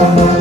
Thank you.